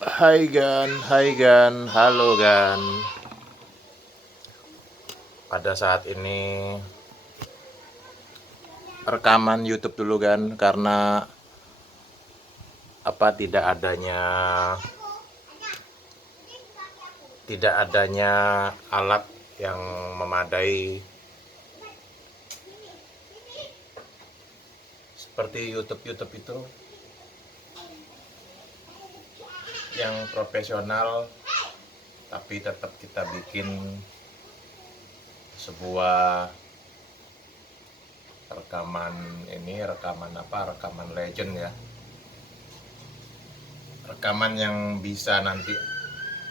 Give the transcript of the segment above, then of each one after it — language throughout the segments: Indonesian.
Hai Gan, halo Gan. Pada saat ini rekaman YouTube dulu Gan, karena tidak adanya alat yang memadai seperti YouTube itu yang profesional, tapi tetap kita bikin sebuah rekaman legend ya, rekaman yang bisa nanti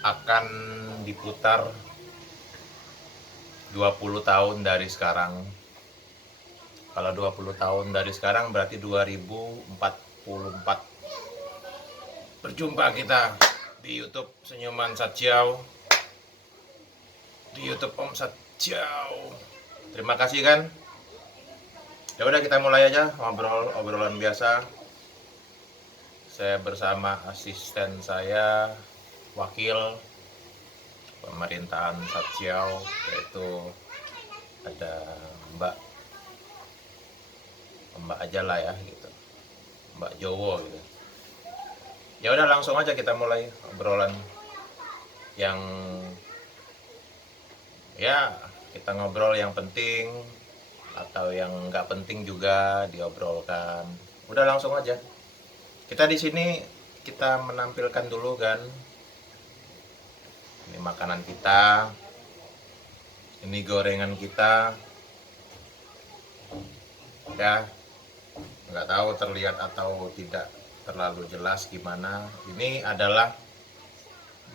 akan diputar 20 tahun dari sekarang. Kalau 20 tahun dari sekarang berarti 2044. Berjumpa kita di YouTube Senyuman Satjiao, di YouTube Om Satjiao. Terima kasih kan. Ya udah, kita mulai aja obrolan biasa. Saya bersama asisten saya, wakil pemerintahan Satjiao, yaitu ada Mbak aja lah ya gitu, Mbak Jowo gitu. Ya udah, langsung aja kita mulai obrolan yang ya, kita ngobrol yang penting atau yang nggak penting juga diobrolkan. Udah, langsung aja. Kita di sini kita menampilkan dulu kan. Ini makanan kita, ini gorengan kita. Ya, nggak tahu terlihat atau tidak terlalu jelas gimana. Ini adalah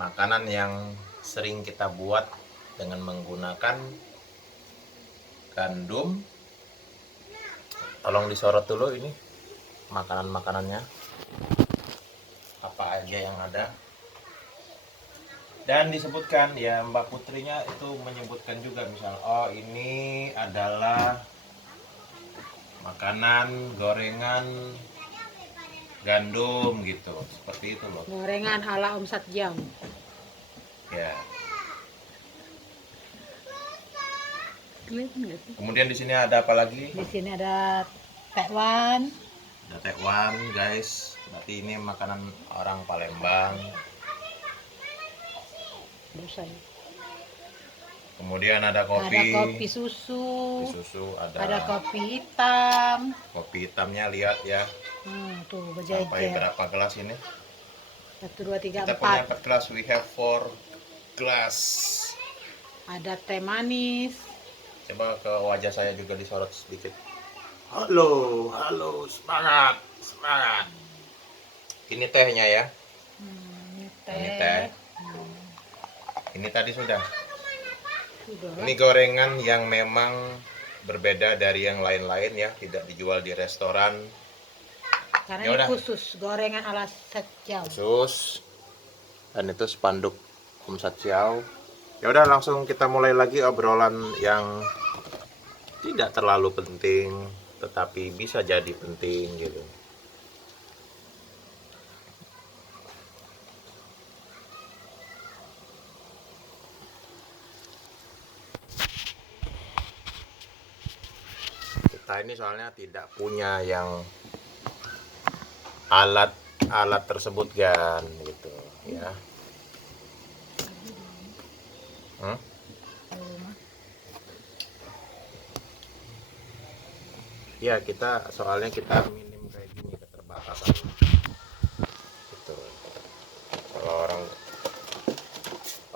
makanan yang sering kita buat dengan menggunakan gandum. Tolong disorot dulu ini makanan-makanannya, apa aja yang ada. Dan disebutkan ya, Mbak Putrinya itu menyebutkan juga, misal oh ini adalah makanan gorengan gandum gitu, seperti itu loh Gorengan ala Om Satjam. ya. Kelihatan nggak sih? Kemudian di sini ada apa lagi? Di sini ada tekwan. Ada tekwan guys, berarti ini makanan orang Palembang. Dosa ya. Kemudian ada Ada kopi, kopi susu. Ada kopi hitam. kopi hitamnya, lihat ya, Tuh sampai berjejer. berapa gelas ini? 1, 2, 3, Kita punya 4. 4 gelas, we have 4 gelas. Ada teh manis. Coba ke wajah saya juga disorot sedikit. Halo, semangat, semangat. Ini tehnya ya. Ini Ini teh. teh. Ini tadi sudah. Sudah. Ini gorengan yang memang berbeda dari yang lain-lain ya, tidak dijual di restoran. Karena Yaudah. ini khusus gorengan ala Satjam. Khusus. Dan itu spanduk Om Satjiao. Ya udah, langsung kita mulai lagi obrolan yang tidak terlalu penting, tetapi bisa jadi penting gitu. Kita ini soalnya tidak punya yang alat tersebut kan gitu ya. Ya, soalnya kita minim kayak gini, keterbatasan gitu. Kalau orang,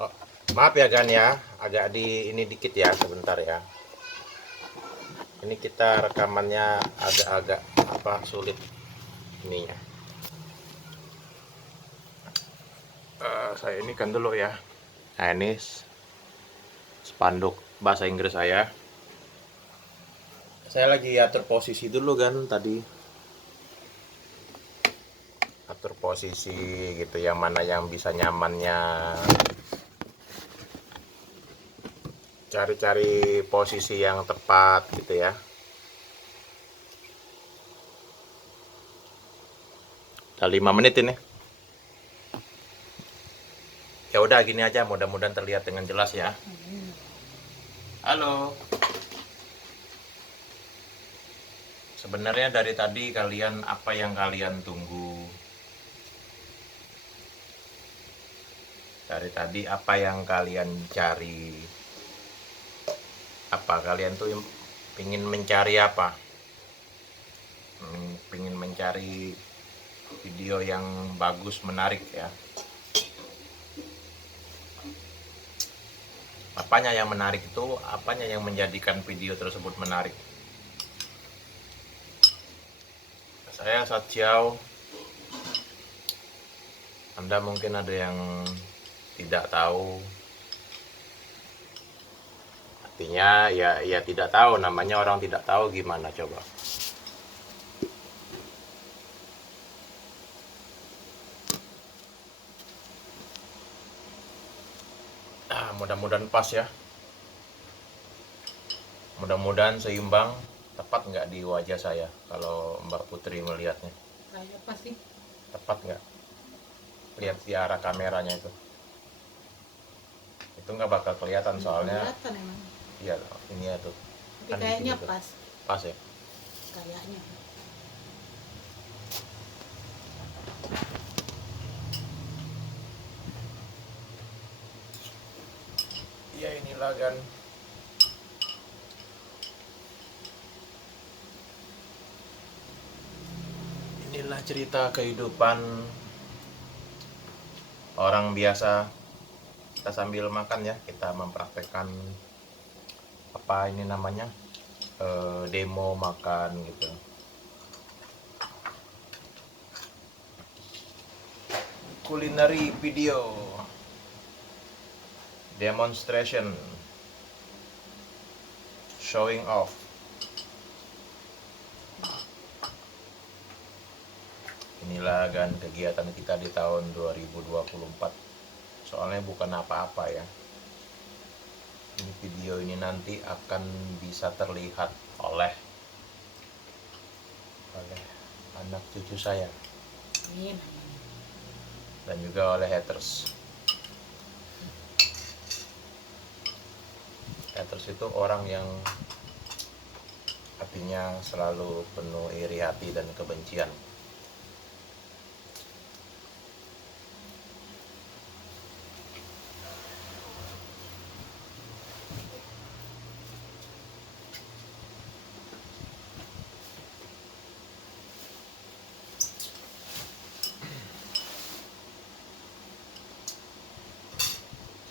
oh, maaf ya Gan ya, agak di ini dikit ya, sebentar ya. Ini kita rekamannya agak sulit ininya. Saya ini kan dulu ya. Nah, ini spanduk bahasa Inggris saya. Saya lagi atur posisi dulu kan tadi. Atur posisi gitu, yang mana yang bisa nyamannya. Cari-cari posisi yang tepat gitu ya. Udah 5 menit ini. udah gini aja, mudah-mudahan terlihat dengan jelas ya. Halo. Sebenarnya dari tadi kalian apa yang kalian tunggu? Dari tadi apa yang kalian cari? Apa kalian tuh pingin mencari apa? Pingin mencari video yang bagus, menarik ya. Apanya yang menarik itu, apanya yang menjadikan video tersebut menarik? Saya Satjiao. Anda mungkin ada yang tidak tahu. Artinya ya tidak tahu, namanya orang tidak tahu, gimana coba. Mudah-mudahan pas ya. Mudah-mudahan seimbang. Tepat nggak di wajah saya kalau Mbak Putri melihatnya? Kayak apa sih? Tepat nggak? Lihat di arah kameranya itu. Itu nggak bakal kelihatan soalnya. Kelihatan emang. Iya, ini ya tuh. Tapi Kan di kayaknya sini tuh. pas. Pas ya. Kayaknya. Iya, inilah kan. Inilah cerita kehidupan orang biasa. Kita sambil makan ya, kita mempraktekkan apa ini namanya, demo makan gitu. Culinary video demonstration, showing off. Inilah kan kegiatan kita di tahun 2024. Soalnya bukan apa-apa ya. Ini video ini nanti akan bisa terlihat oleh anak cucu saya Amin. dan juga oleh haters. Haters itu orang yang hatinya selalu penuh iri hati dan kebencian.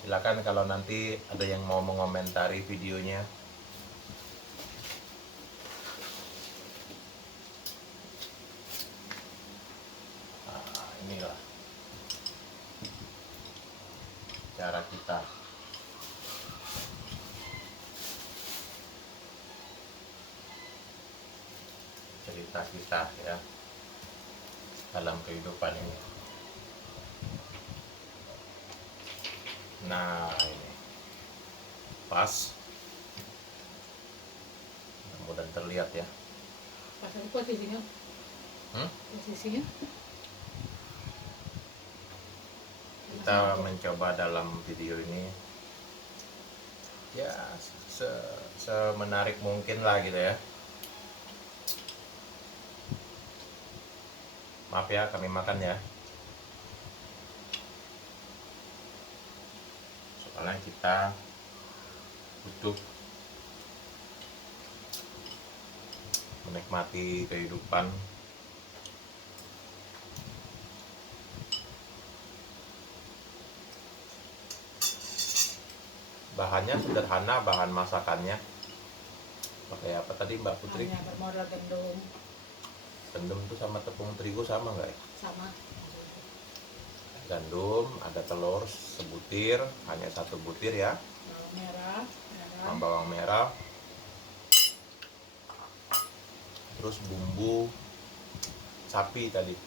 Silakan kalau nanti ada yang mau mengomentari videonya. Inilah cara kita. Cerita kita ya dalam kehidupan ini. Nah, ini pas, mudah-mudahan terlihat ya. Pas itu posisinya. Posisinya. Kita mencoba dalam video ini ya semenarik mungkin lah gitu ya. Maaf ya, kami makan ya. Soalnya kita butuh menikmati kehidupan. Bahannya sederhana, bahan masakannya. Pakai apa tadi Mbak Putri? Hanya bermodal gendum. Gandum tuh sama tepung terigu sama nggak ya? Sama. Gandum, ada telur sebutir, hanya 1 butir ya. Bawang merah. Bawang merah. Terus bumbu sapi tadi.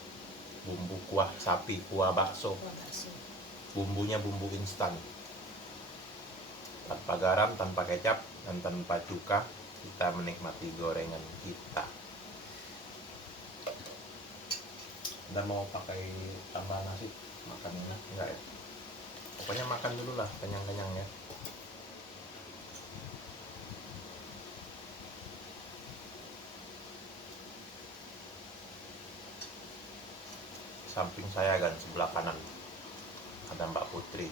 Bumbu kuah sapi, kuah bakso. Bumbunya bumbu instan. Tanpa garam, tanpa kecap, dan tanpa cuka, kita menikmati gorengan kita. Anda mau pakai tambah nasi makannya enggak ya? Pokoknya makan dulu lah, kenyang-kenyang ya. Samping saya kan sebelah kanan ada Mbak Putri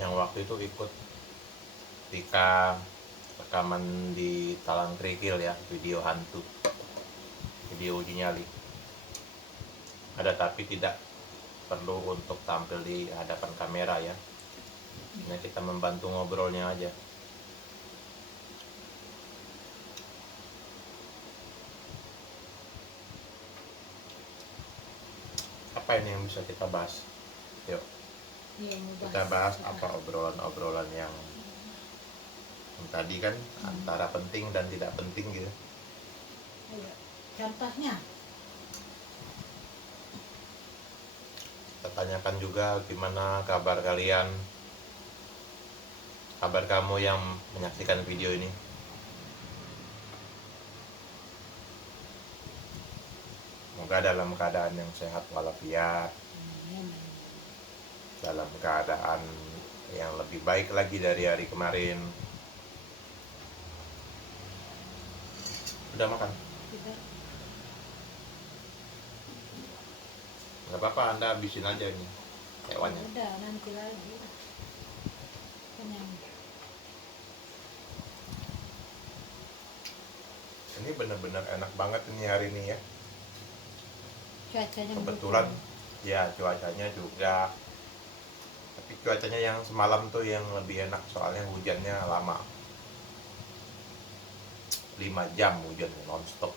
yang waktu itu ikut ketika rekaman di Talang Kerikil ya, video hantu, video uji nyali. Ada tapi tidak perlu untuk tampil di hadapan kamera ya. Hanya kita membantu ngobrolnya aja. Apa ini yang bisa kita bahas? Yuk, Iya, mau kita bahas apa obrolan-obrolan yang tadi kan antara penting dan tidak penting gitu. Ayo, contohnya. Kita tanyakan juga gimana kabar kalian, kabar kamu yang menyaksikan video ini. Semoga dalam keadaan yang sehat walafiat, dalam keadaan yang lebih baik lagi dari hari kemarin. Udah makan? Tidak. Gak apa-apa, Anda habisin aja ini hewannya. Udah, nanti lagi. Kenyang. Ini benar-benar enak banget ini hari ini ya. Cuacanya Kebetulan mendukung. ya cuacanya juga. Tapi cuacanya yang semalam tuh yang lebih enak soalnya hujannya lama. 5 jam hujan nonstop.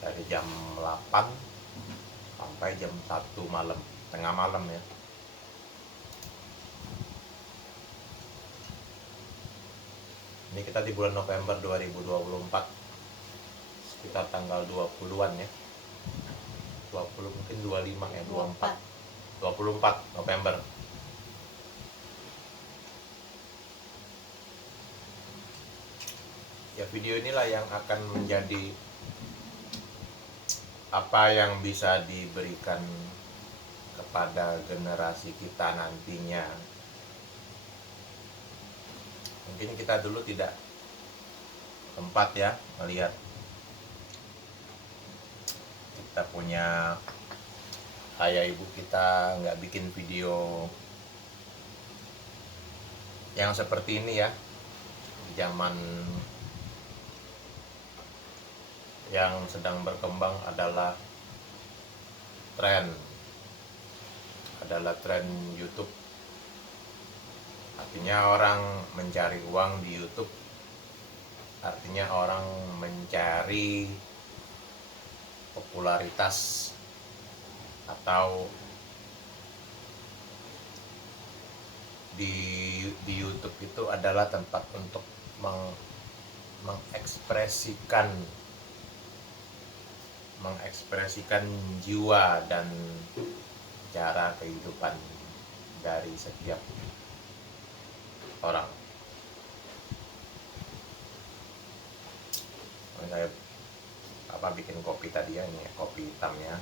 Dari jam 8 sampai jam 1 malam, tengah malam ya. Ini kita di bulan November 2024, sekitar tanggal 20-an ya. 20 mungkin 25 ya, 24 November. Ya video inilah yang akan menjadi apa yang bisa diberikan kepada generasi kita nantinya. Mungkin kita dulu tidak sempat ya melihat kita punya ayah ibu kita nggak bikin video yang seperti ini ya. Di zaman yang sedang berkembang adalah tren YouTube. Artinya orang mencari uang di YouTube, artinya orang mencari popularitas, atau di YouTube itu adalah tempat untuk mengekspresikan jiwa dan cara kehidupan dari setiap orang. Saya bikin kopi tadi ya, ini kopi hitamnya.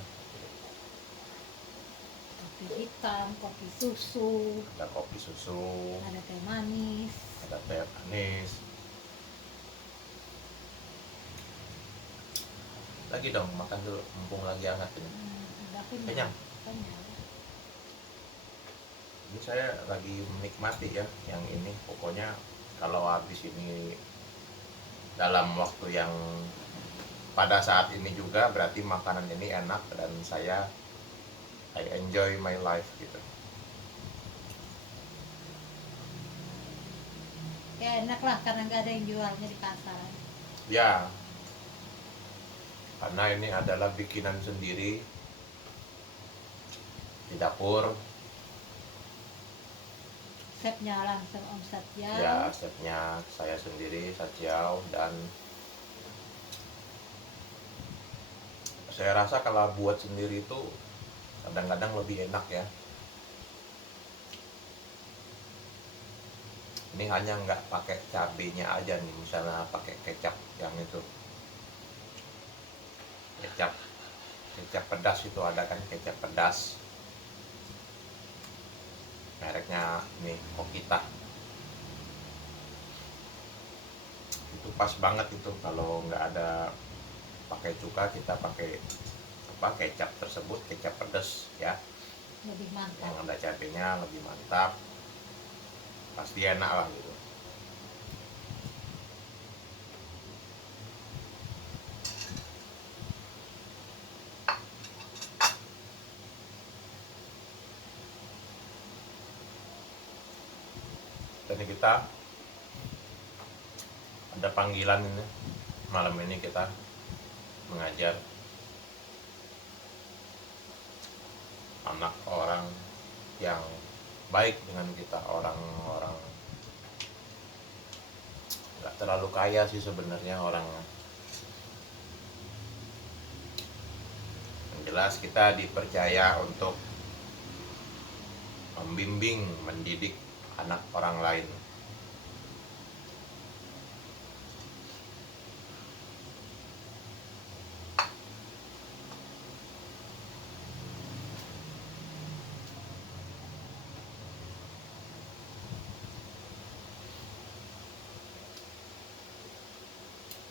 Kopi hitam, kopi susu, Ada kopi susu, ada teh manis. ada teh manis. Lagi dong, makan dulu, mumpung lagi hangat ini. Udah Kenyang. Kenyang. Ini saya lagi menikmati ya yang ini. Pokoknya kalau habis ini dalam waktu yang pada saat ini juga berarti makanan ini enak dan I enjoy my life gitu. Ya enak lah karena nggak ada yang jualnya di pasar. Ya, karena ini adalah bikinan sendiri di dapur. Chefnya langsung Om Satya. Ya, chefnya saya sendiri, Satyau, dan saya rasa kalau buat sendiri itu kadang-kadang lebih enak ya. Ini hanya nggak pakai cabenya aja nih, misalnya pakai kecap yang itu, kecap Kecap pedas itu ada kan, kecap pedas. Mereknya ini Kokita. Itu pas banget itu kalau nggak ada pakai cuka, kita pakai kecap tersebut, kecap pedas ya. Lebih mantap. Yang ada cabenya lebih mantap. Pasti enak lah gitu. Dan kita ada panggilan ini. Malam ini kita mengajar anak orang yang baik dengan kita, orang-orang nggak terlalu kaya sih sebenarnya orangnya. Yang jelas kita dipercaya untuk membimbing, mendidik anak orang lain.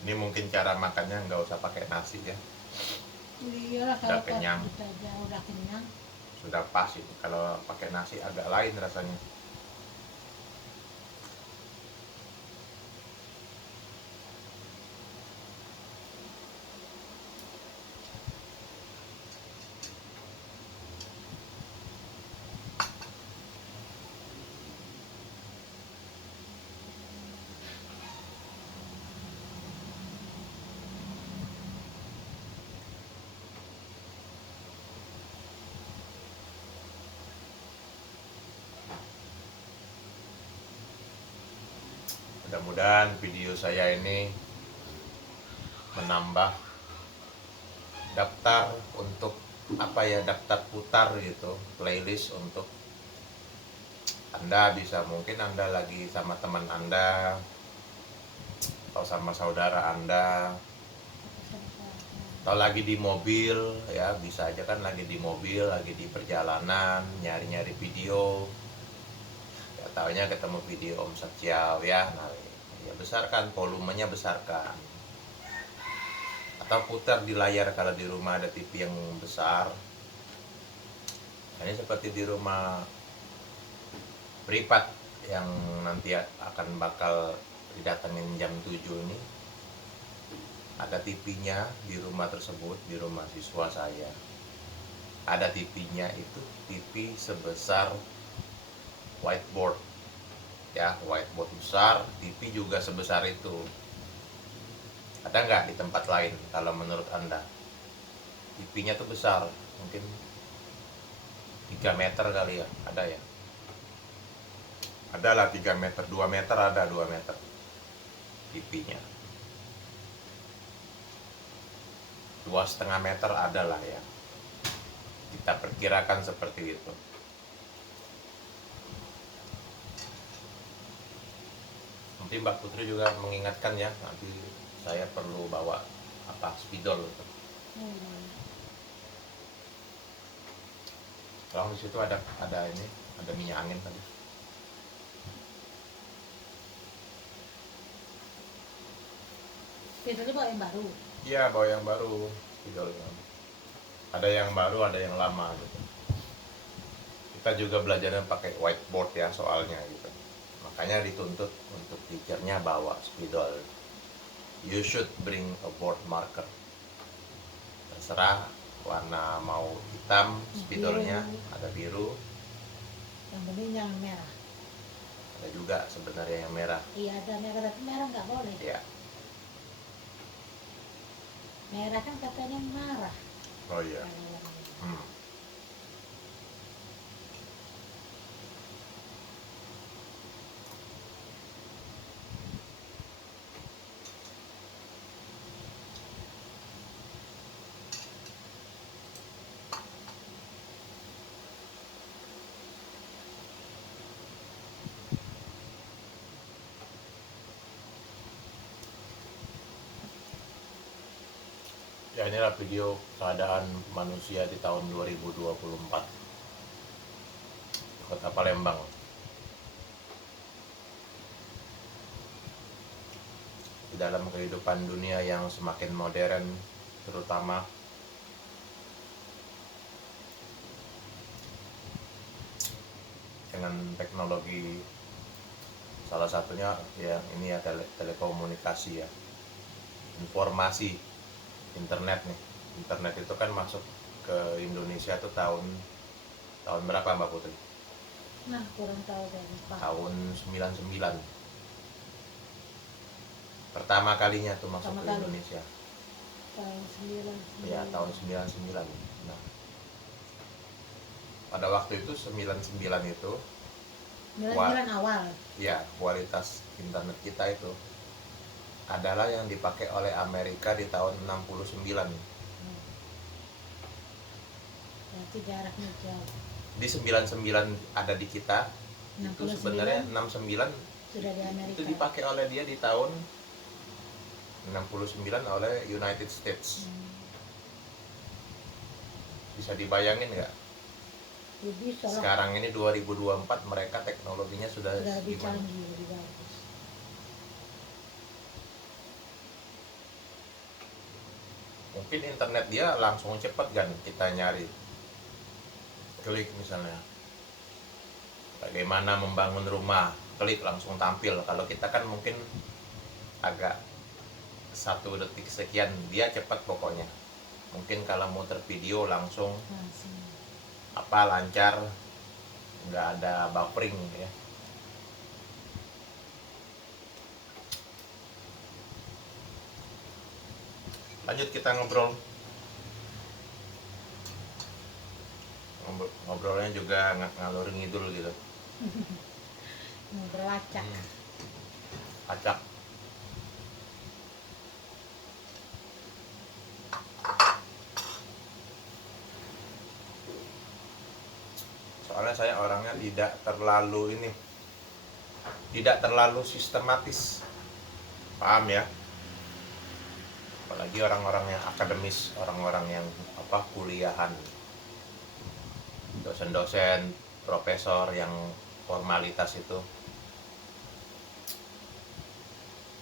Ini mungkin cara makannya nggak usah pakai nasi ya, Iyalah Udah kalau kenyang. kita aja udah kenyang. sudah pas itu. Kalau pakai nasi agak lain rasanya. Mudah-mudahan video saya ini menambah daftar untuk daftar putar gitu, playlist untuk Anda. Bisa mungkin Anda lagi sama teman Anda atau sama saudara Anda, atau lagi di mobil ya, bisa aja kan lagi di mobil, lagi di perjalanan, nyari-nyari video, ya taunya ketemu video Om Satyau ya. Nah, ya besarkan volumenya, besarkan, atau putar di layar kalau di rumah ada TV yang besar. Ini seperti di rumah privat yang nanti akan bakal didatengin jam 7 ini. Ada TV-nya di rumah tersebut, di rumah siswa saya. Ada TV-nya itu TV sebesar whiteboard. Ya, whiteboard besar, TV juga sebesar itu. Ada nggak di tempat lain kalau menurut Anda? TV-nya tuh besar, mungkin 3 meter kali ya, ada ya? Adalah 3 meter, 2 meter ada, 2 meter TV-nya. 2,5 meter adalah ya. Kita perkirakan seperti itu. Nanti Mbak Putri juga mengingatkan ya, nanti saya perlu bawa spidol gitu. Kalau di situ ada ini, ada minyak angin tadi. Itu bawa yang baru. Iya, bawa yang baru spidolnya. Ada yang baru, ada yang lama gitu. Kita juga belajarnya pakai whiteboard ya soalnya gitu. Makanya dituntut untuk teachernya bawa spidol. You should bring a board marker. Terserah warna mau hitam spidolnya, ada biru, Yang penting jangan merah. ada juga sebenarnya yang merah. Iya ada merah, tapi merah nggak boleh. Ya. Merah kan katanya marah. Oh iya. Ya, inilah video keadaan manusia di tahun 2024 Kota Palembang. Di dalam kehidupan dunia yang semakin modern, terutama dengan teknologi, salah satunya ya ini ya telekomunikasi ya, informasi, internet nih. Internet itu kan masuk ke Indonesia tuh tahun berapa Mbak Putri? Nah, kurang tahu dari Pak. Tahun 99. Pertama kalinya tuh masuk Pertama ke kali. Indonesia. Tahun 9. Ya, tahun 99. Nah, pada waktu itu 99 itu 99 awal. ya kualitas internet kita itu adalah yang dipakai oleh Amerika di tahun 69. Berarti jaraknya jauh. Di 99 ada di kita, itu 69 sebenarnya 69 sudah di Amerika. itu dipakai oleh dia di tahun 69 oleh United States. Bisa dibayangin nggak? Ya, bisa lah. Sekarang ini 2024 mereka teknologinya sudah Lebih gimana? canggih, lebih bagus. Mungkin internet dia langsung cepat kan kita nyari. Klik misalnya bagaimana membangun rumah, klik langsung tampil. Kalau kita kan mungkin agak 1 detik sekian, dia cepat pokoknya. Mungkin kalau muter video langsung Langsung. lancar, nggak ada buffering ya. Lanjut kita ngobrolnya juga ngalur ngidul gitu. Ngobrol acak. Acak. Soalnya saya orangnya tidak terlalu sistematis, paham ya? Apalagi orang-orang yang akademis, orang-orang yang kuliahan, dosen-dosen, profesor yang formalitas itu,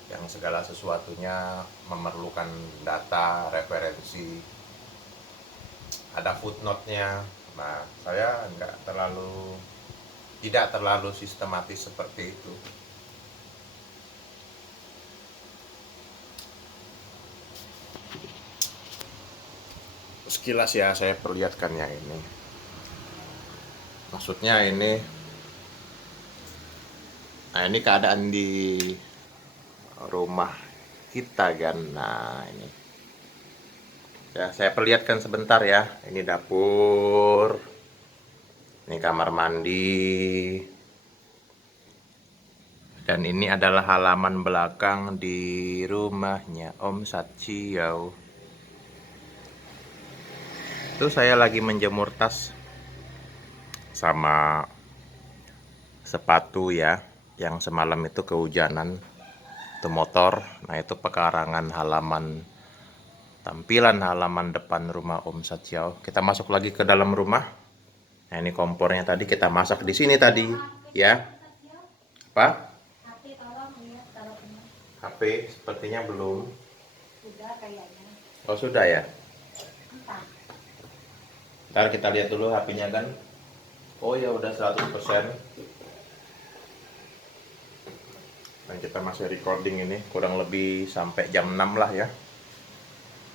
yang segala sesuatunya memerlukan data, referensi, ada footnote-nya. Nah, saya tidak terlalu sistematis seperti itu. Sekilas ya saya perlihatkan ya ini. Maksudnya ini, nah ini keadaan di rumah kita kan. Nah ini, ya saya perlihatkan sebentar ya. Ini dapur, ini kamar mandi, dan ini adalah halaman belakang di rumahnya Om Satsiau. Itu saya lagi menjemur tas sama sepatu ya, yang semalam itu kehujanan, itu motor. Nah itu pekarangan halaman, tampilan halaman depan rumah Om Satsiau. Kita masuk lagi ke dalam rumah. Nah ini kompornya tadi kita masak di sini tadi ya. Apa? HP tolong ya, taruh ini. HP sepertinya belum. Sudah kayaknya. Oh sudah ya. Entah. Ntar kita lihat dulu HP-nya kan. Oh ya udah 100%. Dan kita masih recording ini kurang lebih sampai jam 6 lah ya.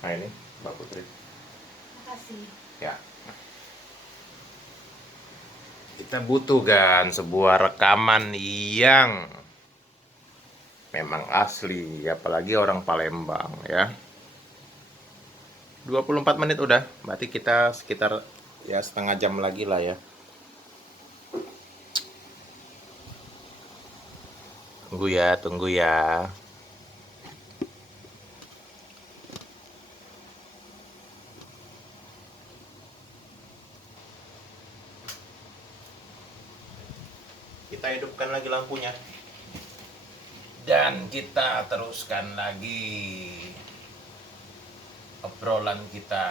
Nah ini Mbak Putri. Makasih. Ya. Kita butuh kan sebuah rekaman yang memang asli, apalagi orang Palembang ya. 24 menit udah, berarti kita sekitar ya setengah jam lagi lah ya. Tunggu ya. Kita hidupkan lagi lampunya. Dan kita teruskan lagi obrolan kita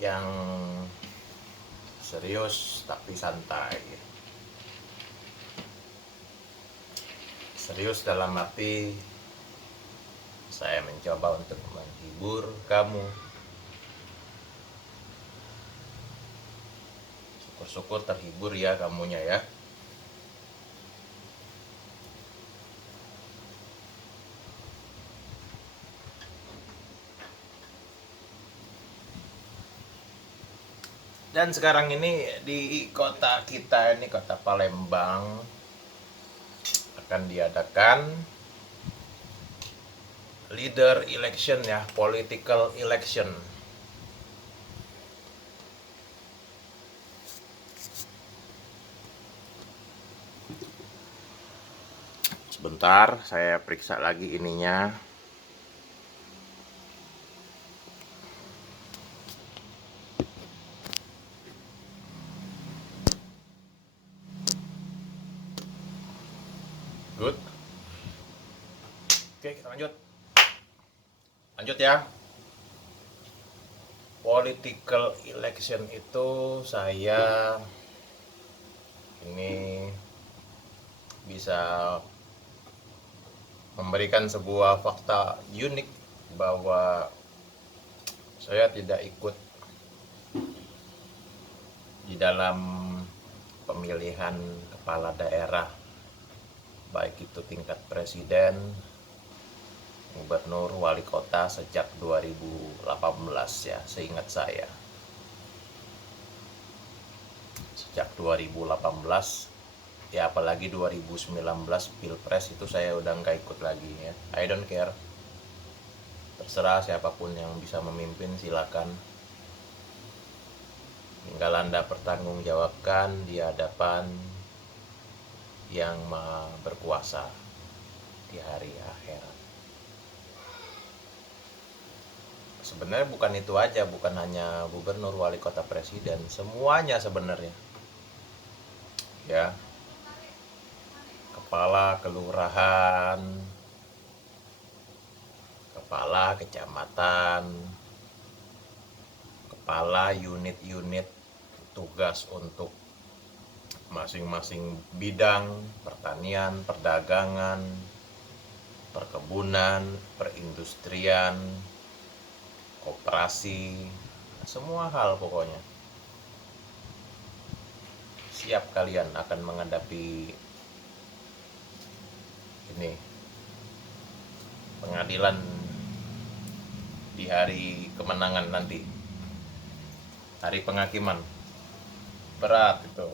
yang serius tapi santai. Serius dalam arti saya mencoba untuk menghibur kamu. Syukur-syukur terhibur ya kamunya ya. Dan sekarang ini di kota kita ini, kota Palembang, akan diadakan leader election ya, political election. Sebentar, saya periksa lagi ininya. Good. Oke, kita lanjut. Lanjut ya. Political election itu saya ini bisa memberikan sebuah fakta unik bahwa saya tidak ikut di dalam pemilihan kepala daerah, baik itu tingkat presiden, gubernur, wali kota sejak 2018 ya, seingat saya. Sejak 2018 ya, apalagi 2019 Pilpres itu saya udah nggak ikut lagi ya. I don't care. Terserah siapapun yang bisa memimpin, silakan. Tinggal Anda pertanggungjawabkan di hadapan yang Maha Berkuasa di hari akhirat. Sebenarnya bukan itu aja, bukan hanya gubernur, wali kota, presiden, semuanya sebenarnya. Ya. Kepala kelurahan, kepala kecamatan, kepala unit-unit tugas untuk masing-masing bidang, pertanian, perdagangan, perkebunan, perindustrian, koperasi, semua hal pokoknya. Siap kalian akan menghadapi ini pengadilan di hari kemenangan nanti, hari penghakiman. Berat itu,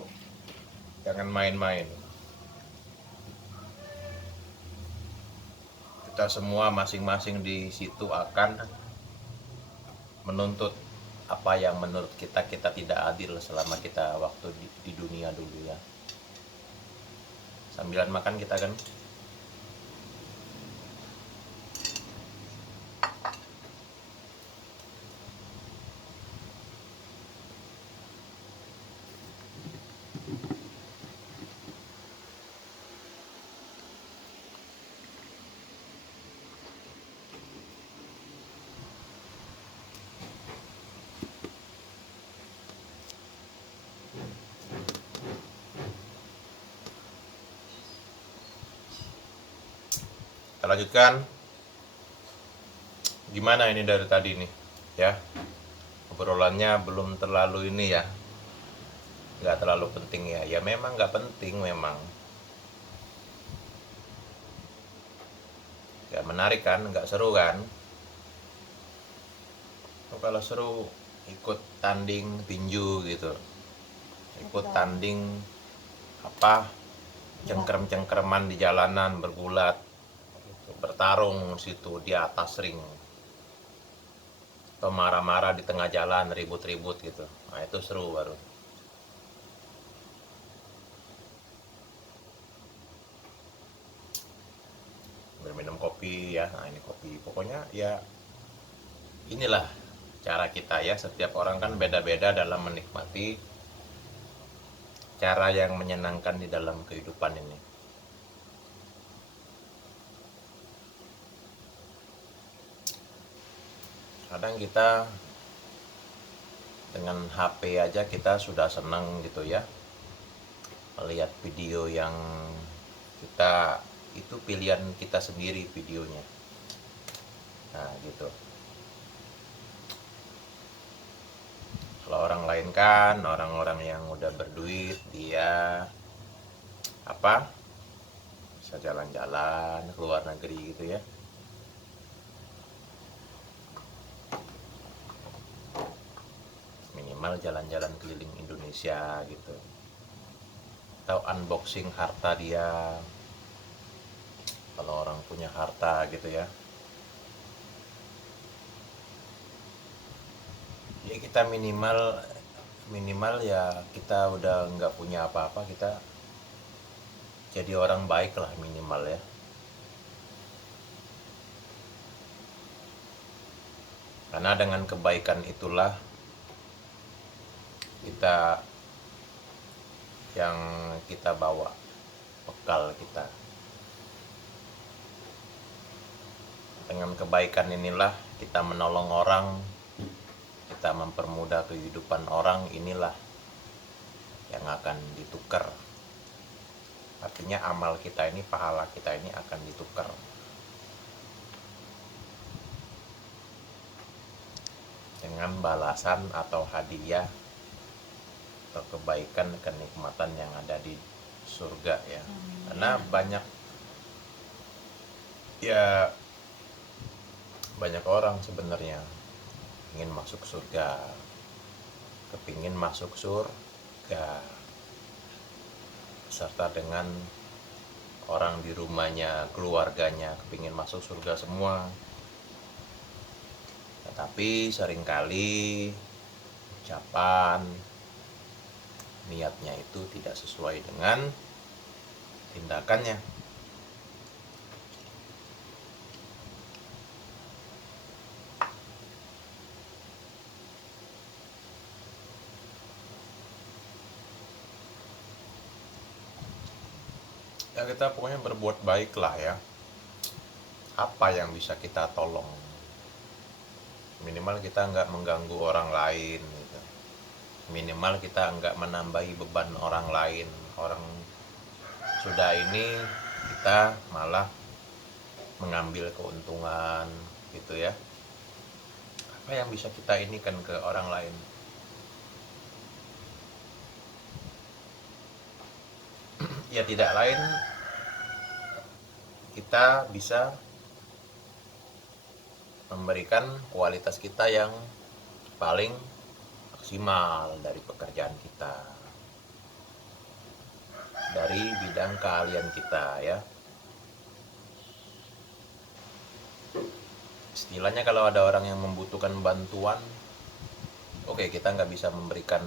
jangan main-main. Kita semua masing-masing di situ akan menuntut apa yang menurut kita tidak adil selama kita waktu di dunia dulu ya. Sambilan makan kita kan. Kita lanjutkan. Gimana ini dari tadi nih ya, obrolannya belum terlalu ini ya, nggak terlalu penting ya. Ya memang nggak penting, memang nggak menarik kan, nggak seru kan. Kalau seru ikut tanding tinju gitu, ikut tanding apa, cengkrem-cengkreman di jalanan bergulat, bertarung situ di atas ring, atau marah-marah di tengah jalan, ribut-ribut gitu. Nah itu seru baru. Berminum kopi ya, nah ini kopi. Pokoknya ya inilah cara kita ya. Setiap orang kan beda-beda dalam menikmati cara yang menyenangkan di dalam kehidupan ini. kadang kita dengan HP aja kita sudah senang gitu ya, melihat video yang kita itu pilihan kita sendiri videonya. Nah gitu. Kalau orang lain kan orang-orang yang udah berduit, dia apa, bisa jalan-jalan ke luar negeri gitu ya. Minimal jalan-jalan keliling Indonesia gitu, atau unboxing harta dia kalau orang punya harta gitu ya. Ya kita minimal minimal ya kita udah nggak punya apa-apa, kita jadi orang baik lah minimal ya. Karena dengan kebaikan itulah kita yang kita bawa, bekal kita. Dengan kebaikan inilah kita menolong orang, kita mempermudah kehidupan orang, inilah yang akan ditukar. Artinya amal kita ini, pahala kita ini akan ditukar dengan balasan atau hadiah atau kebaikan, kenikmatan yang ada di surga ya. Karena banyak ya, banyak orang sebenarnya ingin masuk surga, kepingin masuk surga serta dengan orang di rumahnya, keluarganya kepingin masuk surga semua. Tetapi seringkali ucapan, niatnya itu tidak sesuai dengan tindakannya. Ya kita pokoknya berbuat baik lah ya. Apa yang bisa kita tolong, minimal kita nggak mengganggu orang lain gitu. Minimal kita nggak menambahi beban orang lain. Orang sudah ini kita malah mengambil keuntungan gitu ya. Apa yang bisa kita inikan ke orang lain? Ya tidak lain, kita bisa memberikan kualitas kita yang paling maksimal dari pekerjaan kita, dari bidang keahlian kita ya. Istilahnya kalau ada orang yang membutuhkan bantuan, oke, kita nggak bisa memberikan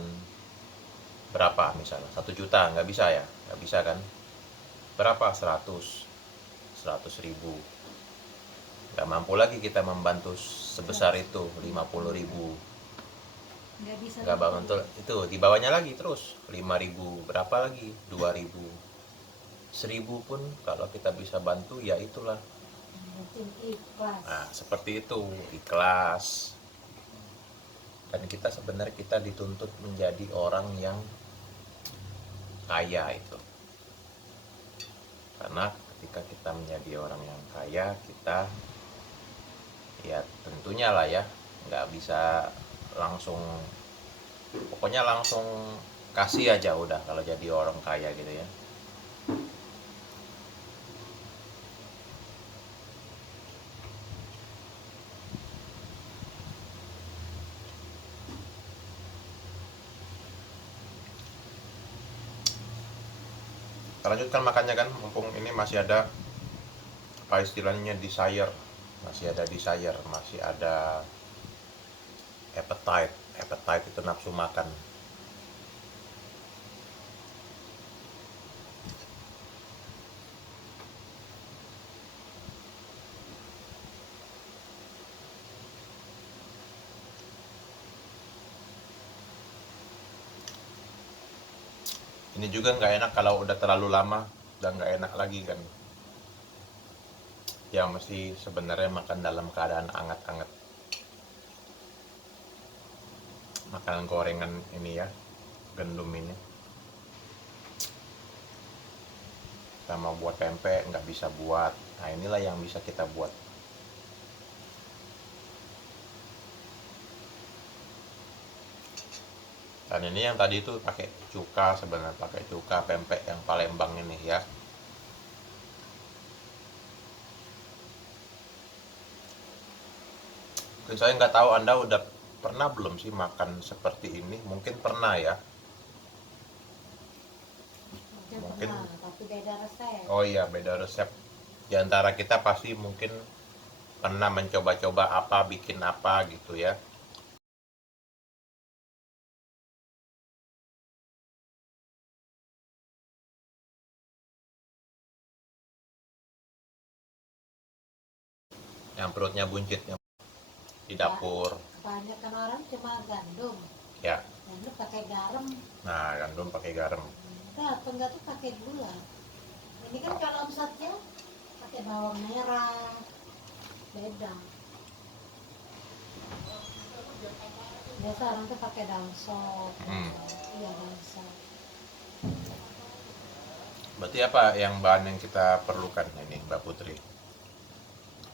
berapa, misalnya 1 juta, nggak bisa ya, nggak bisa kan. Berapa? 100 ribu, nggak mampu lagi kita membantu sebesar itu. 50 ribu nggak bisa nggak bantu, itu di bawahnya lagi terus 5.000, berapa lagi, 2.000, 1.000 pun kalau kita bisa bantu ya itulah. ikhlas. Nah seperti itu, ikhlas. Dan kita sebenarnya kita dituntut menjadi orang yang kaya itu, karena ketika kita menjadi orang yang kaya, kita ya tentunya lah ya nggak bisa langsung, pokoknya langsung kasih aja udah kalau jadi orang kaya gitu ya. Kita lanjutkan makannya kan, mumpung ini masih ada apa istilahnya, desire, masih ada appetite. Appetite itu nafsu makan. Ini juga nggak enak kalau udah terlalu lama, udah nggak enak lagi kan. Ya mesti sebenarnya makan dalam keadaan anget-anget. makanan gorengan ini ya, gandum ini. Kita mau buat pempek nggak bisa buat. Nah inilah yang bisa kita buat. Dan ini yang tadi itu pakai cuka, sebenarnya pakai cuka pempek yang Palembang ini ya. Mungkin saya nggak tahu Anda udah pernah belum sih makan seperti ini? Mungkin pernah ya. Udah Mungkin. pernah, tapi beda resep. Oh iya, beda resep. Di antara kita pasti mungkin pernah mencoba-coba apa, bikin apa gitu ya. Yang perutnya buncit yang di dapur. Kebanyakan orang cuma gandum. Ya. Gandum pakai garam. Nah, gandum pakai garam. Enggak, atau enggak tuh pakai gula. Ini kan kalau omsetnya pakai bawang merah. Beda. Biasa orang tuh pakai daun sop. Iya, daun sop. Berarti apa yang bahan yang kita perlukan ini, Mbak Putri?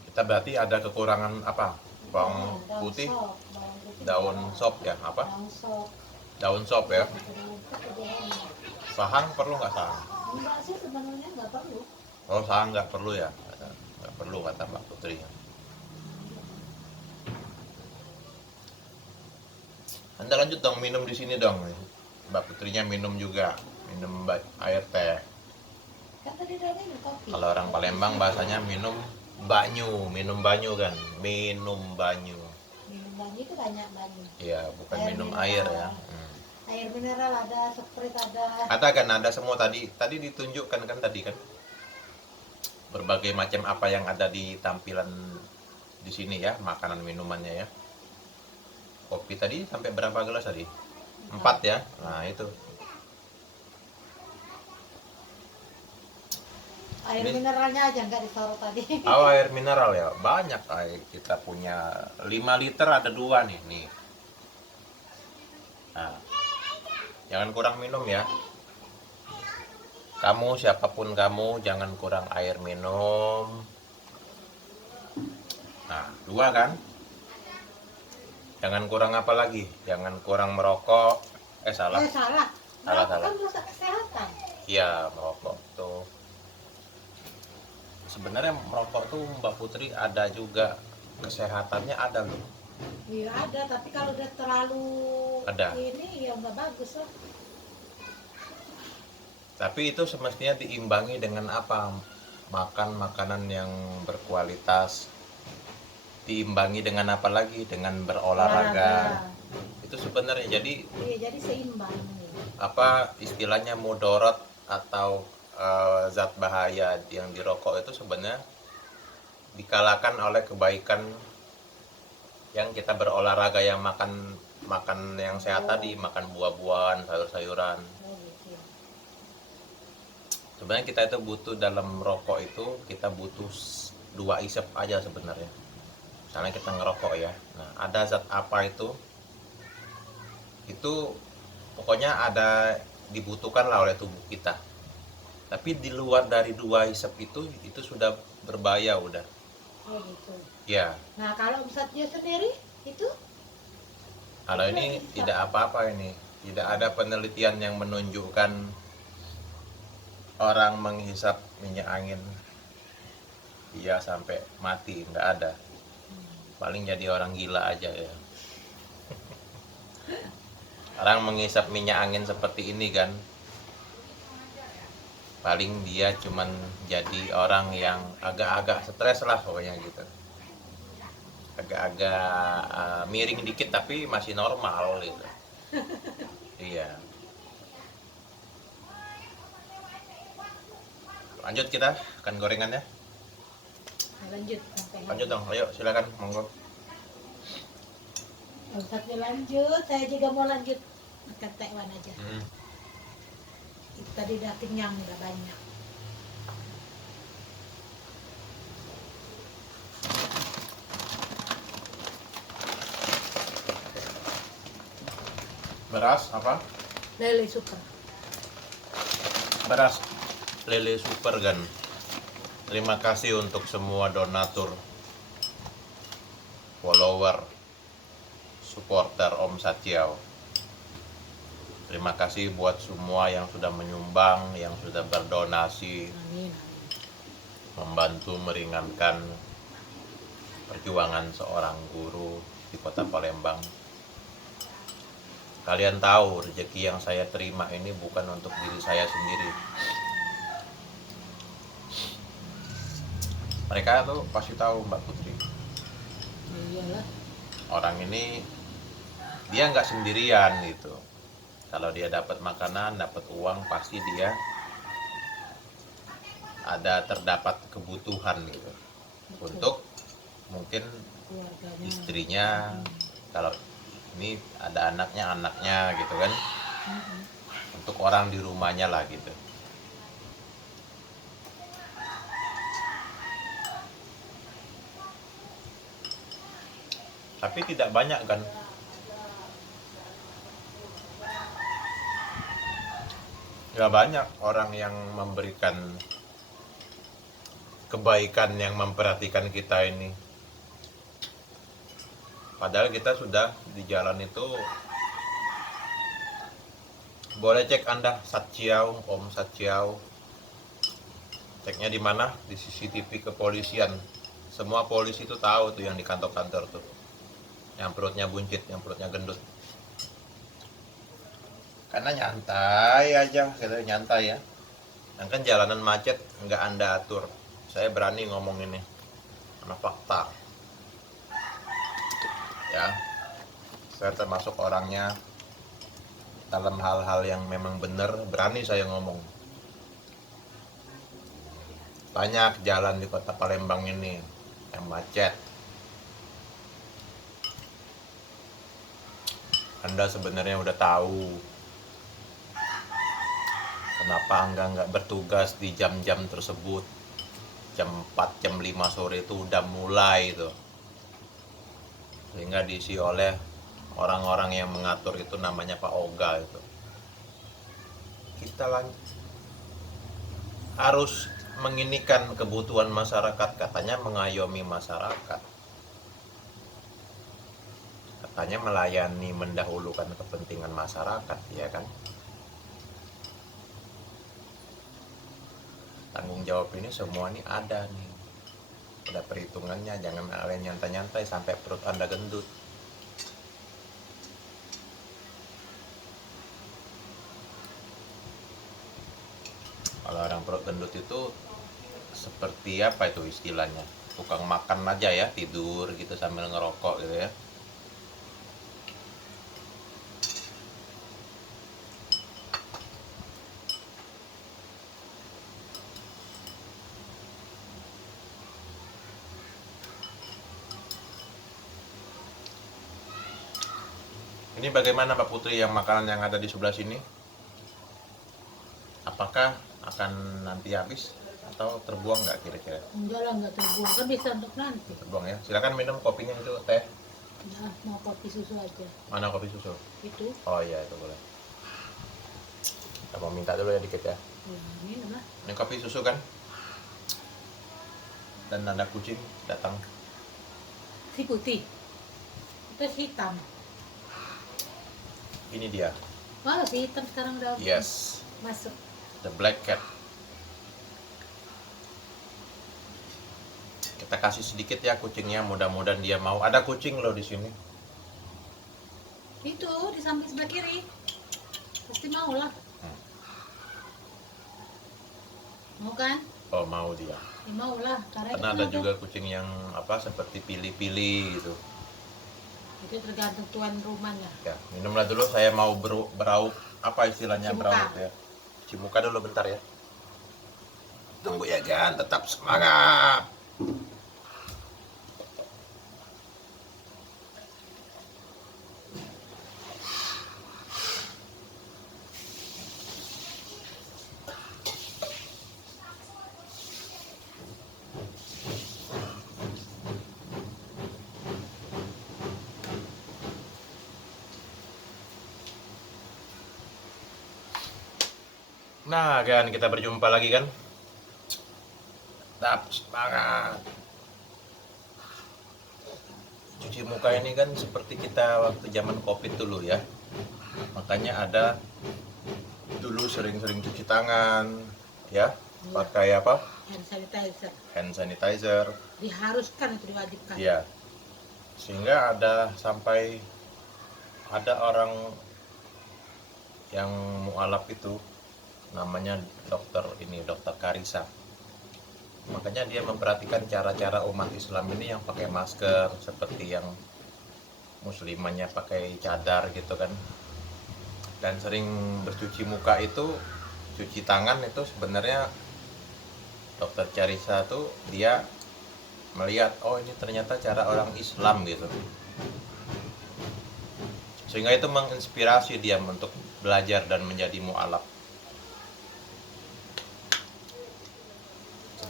Kita berarti ada kekurangan apa? Bawang Daun putih, sop, bawang putih, daun bawang. sop ya, apa? Daun sop. Daun sop ya. Daun sop lebih enak. Sahang perlu nggak sahang? Enggak sih sebenarnya nggak perlu. Oh, sahang nggak perlu ya? Nggak perlu kata Mbak Putri. Anda lanjut dong minum di sini dong. Mbak Putrinya minum juga, minum air teh. Kan tadi udah minum kopi. Kalau orang Palembang bahasanya minum banyu, minum banyu kan, minum banyu. Minum banyu itu banyak banyu. Iya, bukan Air minum mineral. air ya. Air mineral ada, Sprite ada. Katakan ada semua tadi ditunjukkan kan tadi kan. Berbagai macam apa yang ada di tampilan di sini ya, makanan minumannya ya. Kopi tadi sampai berapa gelas tadi? 4 ya. Nah, itu. Air Ini- mineralnya aja nggak disorot tadi. Oh, air mineral ya. Banyak air. Kita punya 5 liter ada 2 nih, nih. Nah, jangan kurang minum ya. Kamu siapapun kamu jangan kurang air minum. Nah, 2 kan? Jangan kurang apa lagi? Jangan kurang merokok. Salah. Salah. Salah, Merokok salah. kan merusak kesehatan. Iya, merokok tuh. Sebenarnya merokok tuh Mbak Putri ada juga kesehatannya ada loh. Iya ada, tapi kalau udah terlalu Ada. ini ya nggak bagus lah. Tapi itu semestinya diimbangi dengan apa? Makan makanan yang berkualitas. Diimbangi dengan apa lagi? Dengan berolahraga. Itu sebenarnya jadi Iya, jadi seimbang. apa istilahnya mudorot atau zat bahaya yang dirokok itu sebenarnya dikalahkan oleh kebaikan yang kita berolahraga, yang makan yang sehat tadi, makan buah-buahan, sayur-sayuran. Oh, gitu ya. Sebenarnya kita itu butuh dalam rokok itu kita butuh 2 isep aja sebenarnya. Misalnya kita ngerokok ya. Nah, ada zat apa itu pokoknya ada dibutuhkan lah oleh tubuh kita. Tapi di luar dari 2 isep itu sudah berbahaya udah. Oh gitu. Ya, Nah kalau omsetnya sendiri itu kalau ini tidak apa-apa ini. Tidak ada penelitian yang menunjukkan orang menghisap minyak angin dia sampai mati, nggak ada. Paling jadi orang gila aja ya. Orang menghisap minyak angin seperti ini kan, paling dia cuman jadi orang yang agak-agak stres lah pokoknya gitu. Agak-agak miring dikit tapi masih normal gitu. Iya. Lanjut kita akan gorengannya. lanjut sampai Lanjut dong, ayo silakan monggo. omsetnya lanjut. Saya juga mau lanjut makan tekwan aja. Tadi udah kenyang udah banyak. Beras apa? Lele super. Beras lele super kan. Terima kasih untuk semua donatur, follower, supporter Om Satyau. Terima kasih buat semua yang sudah menyumbang, yang sudah berdonasi, Amin. membantu meringankan perjuangan seorang guru di Kota Palembang. Kalian tahu rezeki yang saya terima ini bukan untuk diri saya sendiri. Mereka tuh pasti tahu Mbak Putri. Ya iyalah. Orang ini dia nggak sendirian gitu. Kalau dia dapat makanan, dapat uang, pasti dia terdapat kebutuhan gitu. Untuk mungkin Keluarganya. istrinya, kalau ini ada anaknya gitu kan. Untuk orang di rumahnya lah gitu. Tapi tidak banyak kan. Gak banyak orang yang memberikan kebaikan, yang memperhatikan kita ini. Padahal kita sudah di jalan itu. Boleh cek Anda Satyau, Om Satyau. Ceknya di mana? Di CCTV kepolisian. Semua polisi itu tahu tuh yang di kantor-kantor tuh. Yang perutnya buncit, yang perutnya gendut. Karena nyantai aja, kita nyantai ya. Yang kan jalanan macet nggak Anda atur. Saya berani ngomong ini karena fakta. Ya, saya termasuk orangnya dalam hal-hal yang memang benar, berani saya ngomong. Banyak jalan di Kota Palembang ini yang macet. Anda sebenarnya udah tahu kenapa nggak bertugas di jam-jam tersebut. Jam 4, jam 5 sore itu udah mulai itu. Sehingga diisi oleh orang-orang yang mengatur itu, namanya Pak Oga itu. Kita harus menginikan kebutuhan masyarakat, katanya mengayomi masyarakat. Katanya melayani, mendahulukan kepentingan masyarakat, ya kan? Tanggung jawab ini semua nih ada nih. Ada perhitungannya, jangan kalian nyantai-nyantai sampai perut Anda gendut. Kalau orang perut gendut itu seperti apa itu istilahnya? Tukang makan aja ya, tidur gitu sambil ngerokok gitu ya. Ini bagaimana Pak Putri yang makanan yang ada di sebelah sini? Apakah akan nanti habis atau terbuang nggak kira-kira? Enggak lah, enggak terbuang. Kan bisa untuk nanti. Terbuang ya. Silakan minum kopinya itu, teh. Nah, mau kopi susu aja. Mana kopi susu? Itu. Oh iya, itu boleh. Kita mau minta dulu ya dikit ya. Ya, minum lah. Ini kopi susu kan? Dan ada kucing datang. Si putih. Itu si hitam. Ini dia. Wah, si hitam sekarang udah Yes, masuk. the black cat. Kita kasih sedikit ya kucingnya, mudah-mudahan dia mau. Ada kucing loh di sini. Itu di samping sebelah kiri. Pasti mau lah. Mau kan? Oh, mau dia. Ya, mau lah. Karena ada juga kucing yang apa seperti pilih-pilih gitu. Itu tergantung tuan rumahnya. Ya, minumlah dulu. Saya mau beraup, apa istilahnya Cimuka. beraup ya. Cimuka dulu bentar ya. Tunggu ya kan, tetap semangat. Nah, kan kita berjumpa lagi kan. Tetap semangat. Cuci muka ini kan seperti kita waktu zaman Covid dulu ya. Makanya ada dulu sering-sering cuci tangan, ya. Pakai apa? Hand sanitizer. Hand sanitizer. Diharuskan itu diwajibkan. Ya. Sehingga sampai ada orang yang mualaf itu namanya dokter Karisa. Makanya dia memperhatikan cara-cara umat Islam ini yang pakai masker, seperti yang muslimannya pakai cadar gitu kan, dan sering bercuci muka itu, cuci tangan itu sebenarnya dokter Karisa tuh dia melihat, oh ini ternyata cara orang Islam gitu, sehingga itu menginspirasi dia untuk belajar dan menjadi mualaf.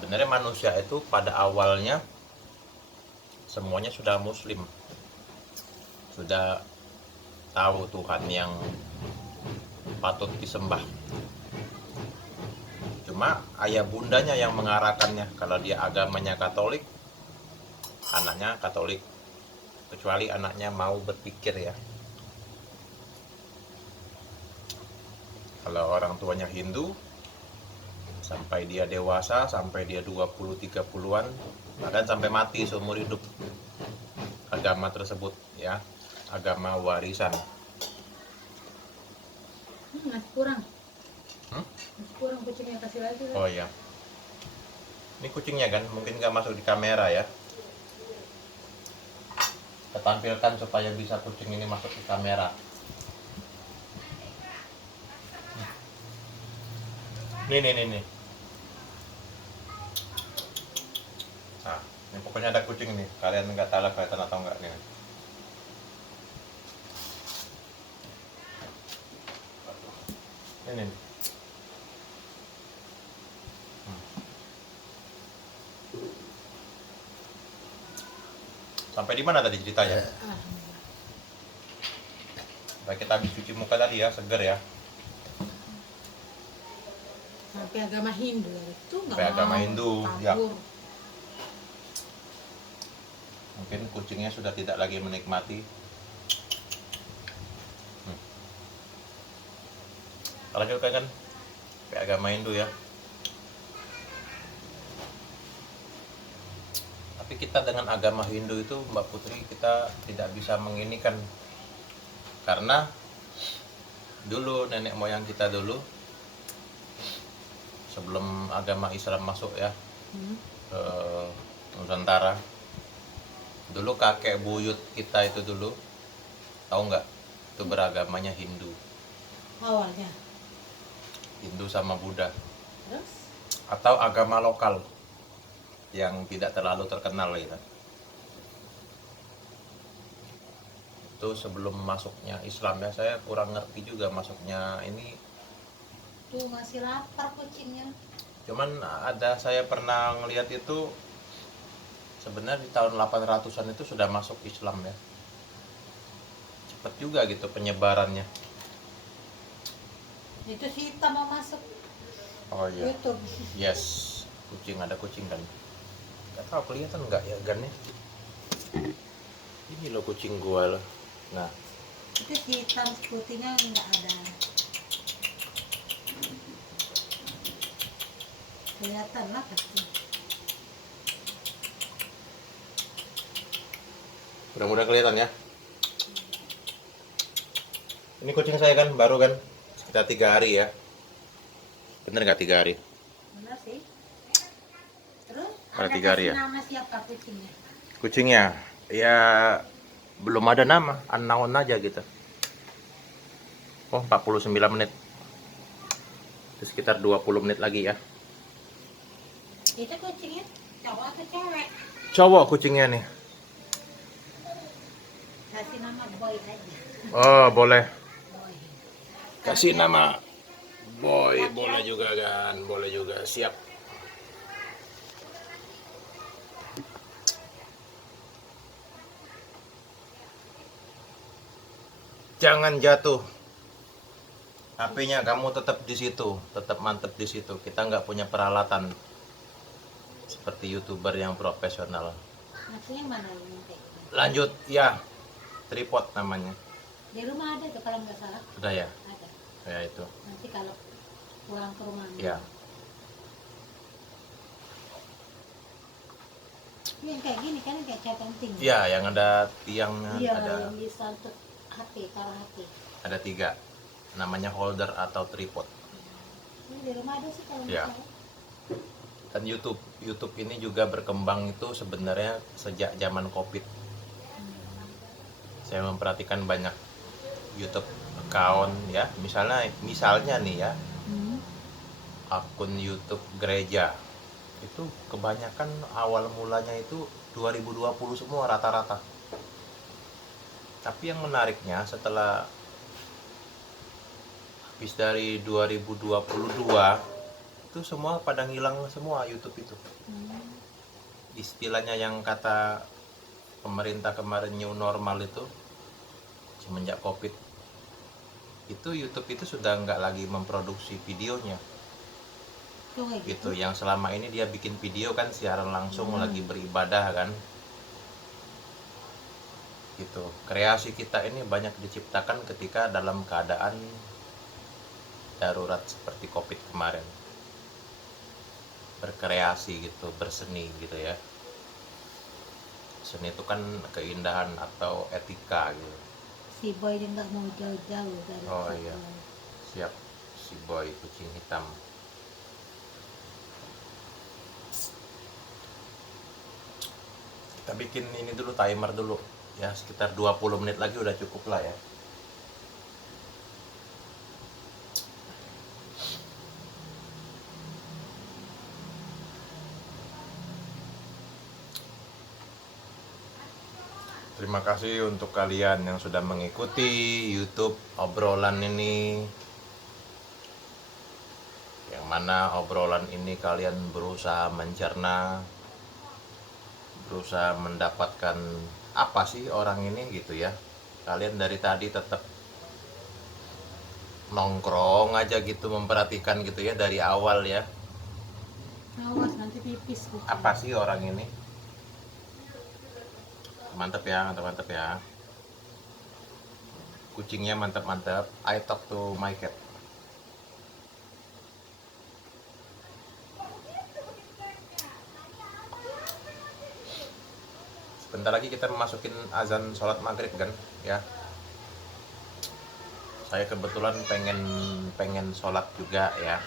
Sebenarnya manusia itu pada awalnya semuanya sudah muslim, sudah tahu Tuhan yang patut disembah. Cuma ayah bundanya yang mengarahkannya. Kalau dia agamanya Katolik, anaknya Katolik, kecuali anaknya mau berpikir ya. Kalau orang tuanya Hindu, sampai dia dewasa, sampai dia 20-30-an, bahkan sampai mati seumur hidup, agama tersebut ya, agama warisan. Masih kurang. Masih kurang kucingnya, kasih lagi. Oh iya, ini kucingnya kan mungkin nggak masuk di kamera ya. Kita tampilkan supaya bisa kucing ini masuk di kamera. Nih. Nah, ini pokoknya ada kucing nih. Kalian nggak tahu lah kelihatan atau enggak nih. Ini. Sampai di mana tadi ceritanya? Sampai kita habis cuci muka tadi ya, seger ya. Sampai agama Hindu itu nggak Sampai agama mau Hindu, kabur. ya. Mungkin kucingnya sudah tidak lagi menikmati. Lanjutkan kan, sampai agama Hindu ya. Tapi kita dengan agama Hindu itu, Mbak Putri, kita tidak bisa menginikan, karena dulu nenek moyang kita dulu sebelum agama Islam masuk ya ke Nusantara, dulu kakek buyut kita itu dulu, tahu nggak, itu beragamanya Hindu. Awalnya. Hindu sama Buddha, Terus? atau agama lokal yang tidak terlalu terkenal gitu. Itu sebelum masuknya Islam ya, saya kurang ngerti juga masuknya ini. Tuh masih lapar kucingnya. Cuman saya pernah ngelihat itu sebenarnya di tahun 800-an itu sudah masuk Islam ya. Cepet juga gitu penyebarannya. Itu si hitam mau masuk. Oh iya. YouTube. Yes, kucing, ada kucing kan. Gak tahu kelihatan nggak ya gannya. Ini loh kucing gua loh. Nah, Itu si hitam putihnya nggak ada. Kelihatan lah pasti. mudah-mudahan kelihatan ya. Ini kucing saya kan baru kan, sekitar 3 hari ya. Bener nggak 3 hari? Benar sih. Terus Ada ada 3 hari kasih ya? nama siapa kucingnya? Kucingnya ya belum ada nama, unknown aja gitu. Oh, 49 menit. Itu sekitar 20 menit lagi ya. Itu kucingnya cowok atau cewek? Cowok kucingnya nih. Kasih nama Boy aja. Oh, boleh. Boy. Kasih nama Boy, boleh juga kan, boleh juga, siap. Jangan jatuh. HP-nya kamu tetap di situ, tetap mantep di situ. Kita nggak punya peralatan seperti YouTuber yang profesional. Maksudnya mana yang kayak gitu? Lanjut, ya, tripod namanya. Di rumah ada tuh kalau nggak salah. Udah ya, Ada. ya itu. Nanti kalau pulang ke rumah. Ya, Ini yang kayak gini kan, yang kayak catatan tinggi. ya, yang ada tiangnya, Iya, ada yang bisa untuk HP, taruh HP. ada 3. Namanya holder atau tripod. Ini di rumah ada sih kalau nggak Ya. salah. Dan YouTube ini juga berkembang itu sebenarnya sejak zaman COVID. Saya memperhatikan banyak YouTube account ya, misalnya nih ya, Hmm. akun YouTube gereja itu kebanyakan awal mulanya itu 2020 semua rata-rata. Tapi yang menariknya setelah habis dari 2022 itu semua pada ngilang semua YouTube itu. Hmm. Istilahnya yang kata pemerintah kemarin new normal itu semenjak COVID itu YouTube itu sudah nggak lagi memproduksi videonya Tuh kayak gitu. Yang selama ini dia bikin video kan siaran langsung lagi beribadah kan gitu. Kreasi kita ini banyak diciptakan ketika dalam keadaan darurat seperti COVID kemarin, berkreasi gitu, berseni gitu ya. Seni itu kan keindahan atau etika gitu. si boy dia nggak mau jauh-jauh dari Oh satu. iya, siap, si boy kucing hitam. Kita bikin ini dulu, timer dulu ya, sekitar 20 menit lagi udah cukup lah ya. Terima kasih untuk kalian yang sudah mengikuti YouTube obrolan ini. Yang mana obrolan ini kalian berusaha mencerna, berusaha mendapatkan apa sih orang ini gitu ya. Kalian dari tadi tetap nongkrong aja gitu, memperhatikan gitu ya dari awal ya. Awas nanti pipis kucing. Apa sih orang ini? Mantep ya, mantep ya. Kucingnya mantep. I talk to my cat. Sebentar lagi kita memasukin azan sholat maghrib kan ya. Saya kebetulan pengen sholat juga ya.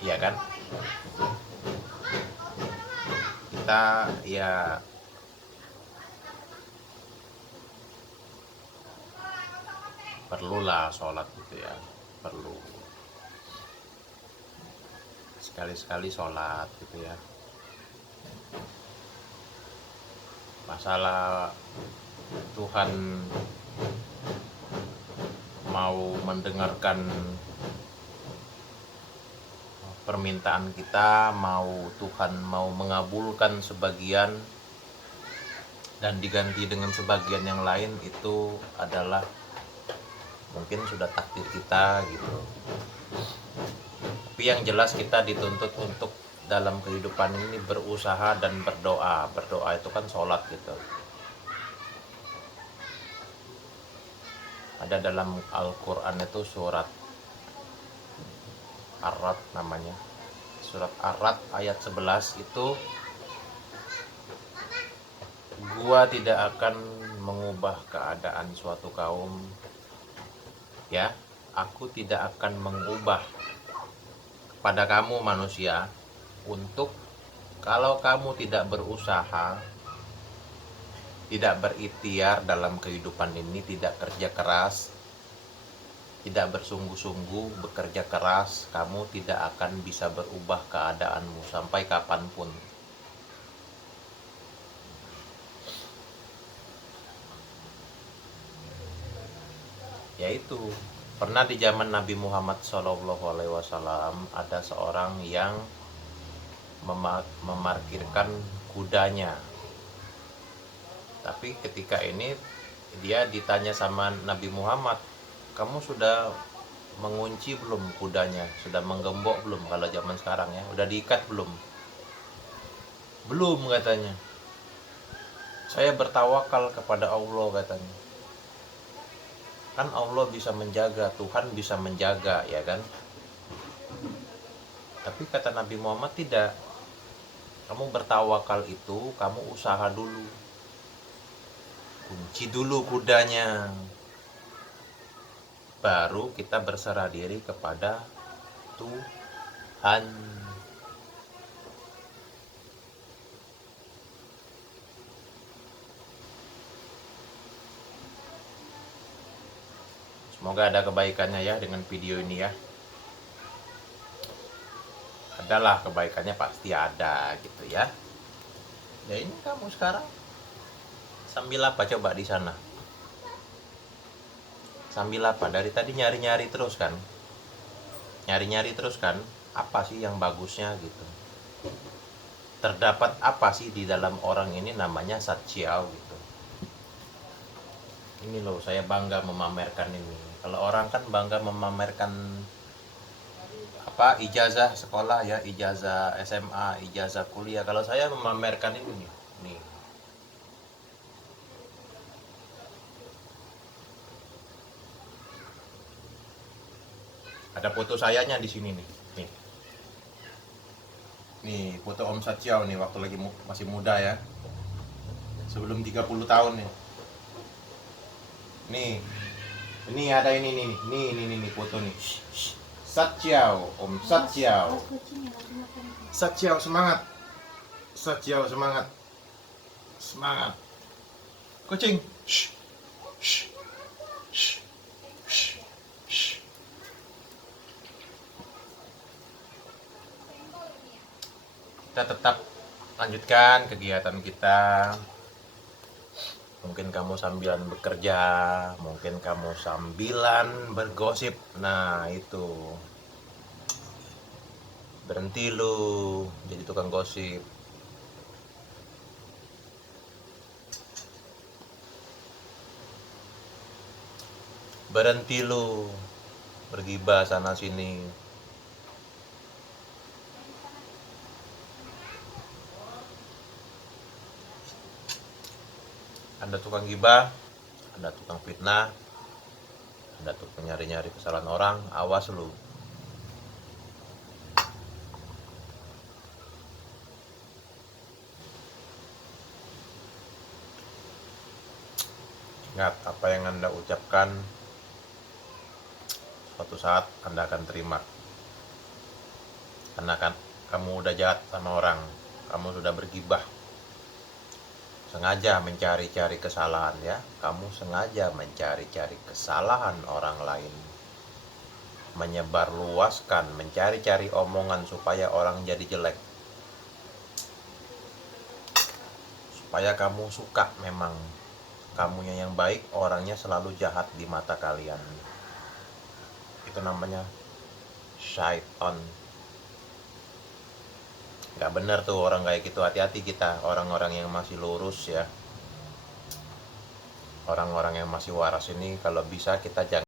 Iya kan? Kita ya perlulah sholat gitu ya, perlu sekali-sekali sholat gitu ya. Masalah Tuhan mau mendengarkan permintaan kita, Tuhan mau mengabulkan sebagian dan diganti dengan sebagian yang lain, itu adalah mungkin sudah takdir kita gitu. Tapi yang jelas kita dituntut untuk dalam kehidupan ini berusaha dan berdoa. Berdoa itu kan sholat gitu. Ada dalam Al-Quran itu surat Ar-Ra'd namanya. Surat Ar-Ra'd ayat 11 itu, gua tidak akan mengubah keadaan suatu kaum ya, aku tidak akan mengubah pada kamu manusia untuk kalau kamu tidak berusaha, tidak berikhtiar dalam kehidupan ini, tidak kerja keras, tidak bersungguh-sungguh bekerja keras, kamu tidak akan bisa berubah keadaanmu sampai kapanpun. Yaitu pernah di zaman Nabi Muhammad SAW ada seorang yang memarkirkan kudanya. Tapi ketika ini dia ditanya sama Nabi Muhammad, kamu sudah mengunci belum kudanya? Sudah menggembok belum kalau zaman sekarang ya? Udah diikat belum? Belum katanya. Saya bertawakal kepada Allah katanya. Kan Allah bisa menjaga, Tuhan bisa menjaga, ya kan? Tapi kata Nabi Muhammad tidak. Kamu bertawakal itu, kamu usaha dulu. Kunci dulu kudanya. Baru kita berserah diri kepada Tuhan. Semoga ada kebaikannya ya dengan video ini ya. Adalah kebaikannya, pasti ada gitu ya. Ya ini kamu sekarang sambil apa coba di sana? Sambil apa? Dari tadi nyari-nyari terus kan? Nyari-nyari terus kan? Apa sih yang bagusnya gitu? Terdapat apa sih di dalam orang ini namanya Sachiao gitu. Ini loh, saya bangga memamerkan ini. Kalau orang kan bangga memamerkan apa, ijazah sekolah ya, ijazah SMA, ijazah kuliah. Kalau saya memamerkan ini nih. Ada foto sayanya di sini nih. Nih foto Om Sachiao nih waktu lagi masih muda ya. Sebelum 30 tahun nih. Nih. Ini ada ini nih foto nih. Sachiao, Om Sachiao. Sachiao semangat. Sachiao semangat. Semangat. Kucing. Shh. Shh. Shh. Shh. Shh. Kita tetap lanjutkan kegiatan kita. Mungkin kamu sambilan bekerja, mungkin kamu sambilan bergosip. Nah itu, berhenti lu jadi tukang gosip. Berhenti lu bergibah sana sini. Ada tukang gibah, ada tukang fitnah, ada tukang nyari-nyari kesalahan orang. Awas lu. Ingat, apa yang Anda ucapkan suatu saat Anda akan terima. Karena kan kamu udah jahat sama orang, kamu sudah bergibah, sengaja mencari-cari kesalahan ya. Kamu sengaja mencari-cari kesalahan orang lain, menyebarluaskan, mencari-cari omongan supaya orang jadi jelek, supaya kamu suka. Memang kamunya yang baik, orangnya selalu jahat di mata kalian. Itu namanya syaitan. Gak bener tuh orang kayak gitu. Hati-hati kita, orang-orang yang masih lurus ya, orang-orang yang masih waras ini, kalau bisa kita jangan